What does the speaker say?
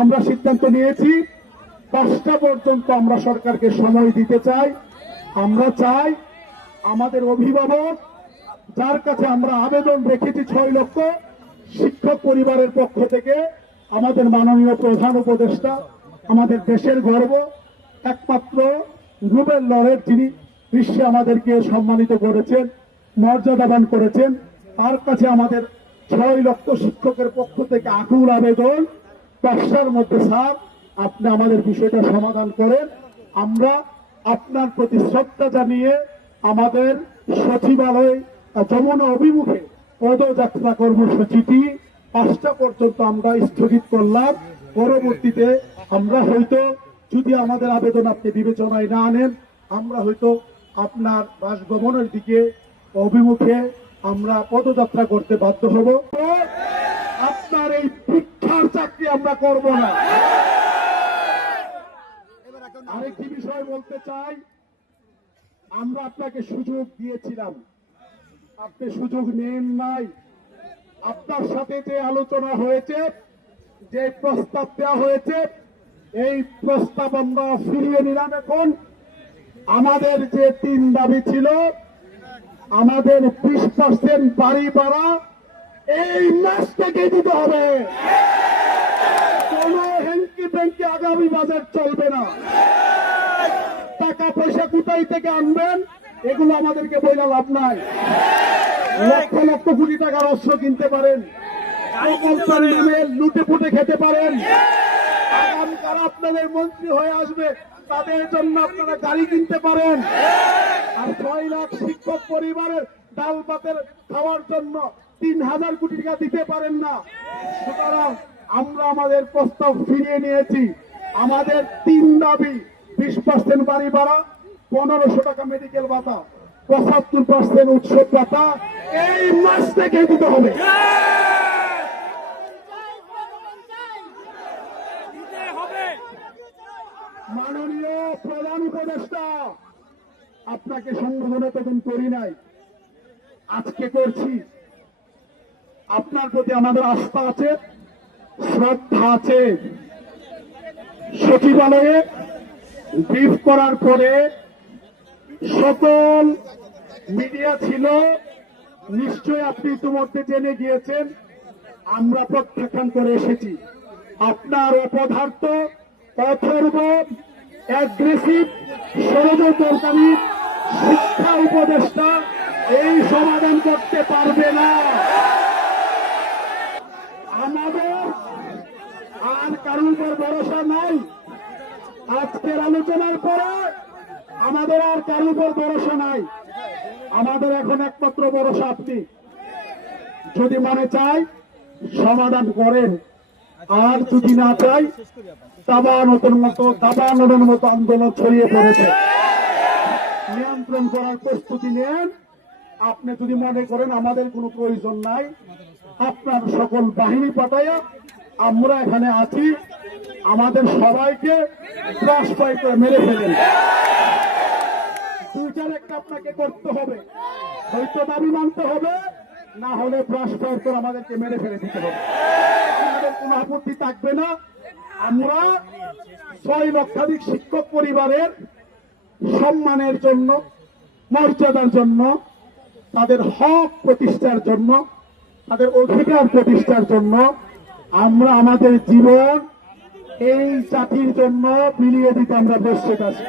আমরা সিদ্ধান্ত নিয়েছি 5টা পর্যন্ত আমরা সরকারকে সময় দিতে চাই। আমরা চাই আমাদের অভিভাবক যার কাছে আমরা আবেদন রেখেছি 6 লক্ষ শিক্ষক পরিবারের পক্ষ থেকে, আমাদের মাননীয় প্রধান উপদেষ্টা, আমাদের দেশের গর্ব, একমাত্র নোবেল লরেট যিনি বিশ্বে আমাদেরকে সম্মানিত করেছেন, মর্যাদাবান করেছেন, তার কাছে আমাদের 6 লক্ষ শিক্ষকের পক্ষ থেকে আকুল আবেদন, 5টার মধ্যে স্যার আপনি আমাদের বিষয়টা সমাধান করেন। আমরা আপনার প্রতি শ্রদ্ধা জানিয়ে আমাদের সচিবালয় যমুনা অভিমুখে পদযাত্রা কর্মসূচিটি 5টা পর্যন্ত আমরা স্থগিত করলাম। পরবর্তীতে আমরা হয়তো যদি আমাদের আবেদন আপনি বিবেচনায় না আনেন, আমরা হয়তো আপনার বাসভবনের দিকে অভিমুখে আমরা পদযাত্রা করতে বাধ্য হব। আপনার এই ভিক্ষার চাকরি আমরা করব না। আরেকটি বিষয় বলতে চাই, আমরা আপনাকে সুযোগ দিয়েছিলাম, আপনি সুযোগ নেন নাই। আপনার সাথে যে আলোচনা হয়েছে, যে প্রস্তাব দেওয়া হয়েছে, এই প্রস্তাব আমরা ফিরিয়ে নিলাম। এখন আমাদের যে 3 দাবি ছিল, আমাদের 20% বাড়ি ভাড়া এই মাস থেকে দিতে হবে। কোন হেঙ্কি ব্যাংকি আগামী বাজার চলবে না। টাকা পয়সা কোথায় থেকে আনবেন এগুলো আমাদেরকে বইলা লাভ নাই। লক্ষ লক্ষ কোটি টাকার অস্ত্র কিনতে পারেন, লুটে ফুটে খেতে পারেন। আগামীকাল আপনাদের মন্ত্রী হয়ে আসবে, তাদের জন্য আপনারা গাড়ি কিনতে পারেন। আর 6 লাখ শিক্ষক পরিবারের ডাল ভাতের খাওয়ার জন্য 3000 কোটি টাকা দিতে পারেন না। সুতরাং আমরা আমাদের প্রস্তাব ফিরিয়ে নিয়েছি। আমাদের 3 দাবি, 20% বাড়ি ভাড়া, 1500 টাকা মেডিকেল ভাতা, 75% উৎসব ভাতা এই মাস থেকে দিতে হবে। মাননীয় প্রধান উপদেষ্টা, আপনাকে সংবোধনে তখন করি নাই, আজকে করছি। আপনার প্রতি আমাদের আস্থা আছে, শ্রদ্ধা আছে। সচিবালয়ে ব্রিফ করার পরে সকল মিডিয়া ছিল, নিশ্চয় আপনি ইতিমধ্যে জেনে গিয়েছেন। আমরা প্রত্যাখ্যান করে এসেছি। আপনার অপদার্থ, অথর্ব, অ্যাগ্রেসিভ, ষড়যন্ত্রকারী শিক্ষা উপদেষ্টা এই সমাধান করতে পারবে না। আমাদের আর কারোর উপর ভরসা নাই। আজকের আলোচনার পরে আমাদের আর কারোর উপর ভরসা নাই। আমাদের এখন একমাত্র ভরসা আপনি। যদি মনে চাই সমাধান করেন, আর যদি না চাই দাবানলের মতো আন্দোলন ছড়িয়ে পড়েছে। নিয়ন্ত্রণ করার প্রস্তুতি নেন। আপনি যদি মনে করেন আমাদের কোনো প্রয়োজন নাই, আপনার সকল বাহিনী পাঠাইয়া আমরা এখানে আছি, আমাদের সবাইকে ক্রাশ ফাই করে মেরে ফেলেন। 2-4 একটা আপনাকে করতে হবে, হয়তো দাবি মানতে হবে, না হলে ব্রাশ ফায়ার করে আমাদেরকে মেরে ফেলে দিতে হবে। আমাদের কোনো আপত্তি থাকবে না। আমরা 6 লক্ষাধিক শিক্ষক পরিবারের সম্মানের জন্য, মর্যাদার জন্য, তাদের হক প্রতিষ্ঠার জন্য, তাদের অধিকার প্রতিষ্ঠার জন্য আমরা আমাদের জীবন এই জাতির জন্য বিলিয়ে দিতে আমরা প্রস্তুত আছি।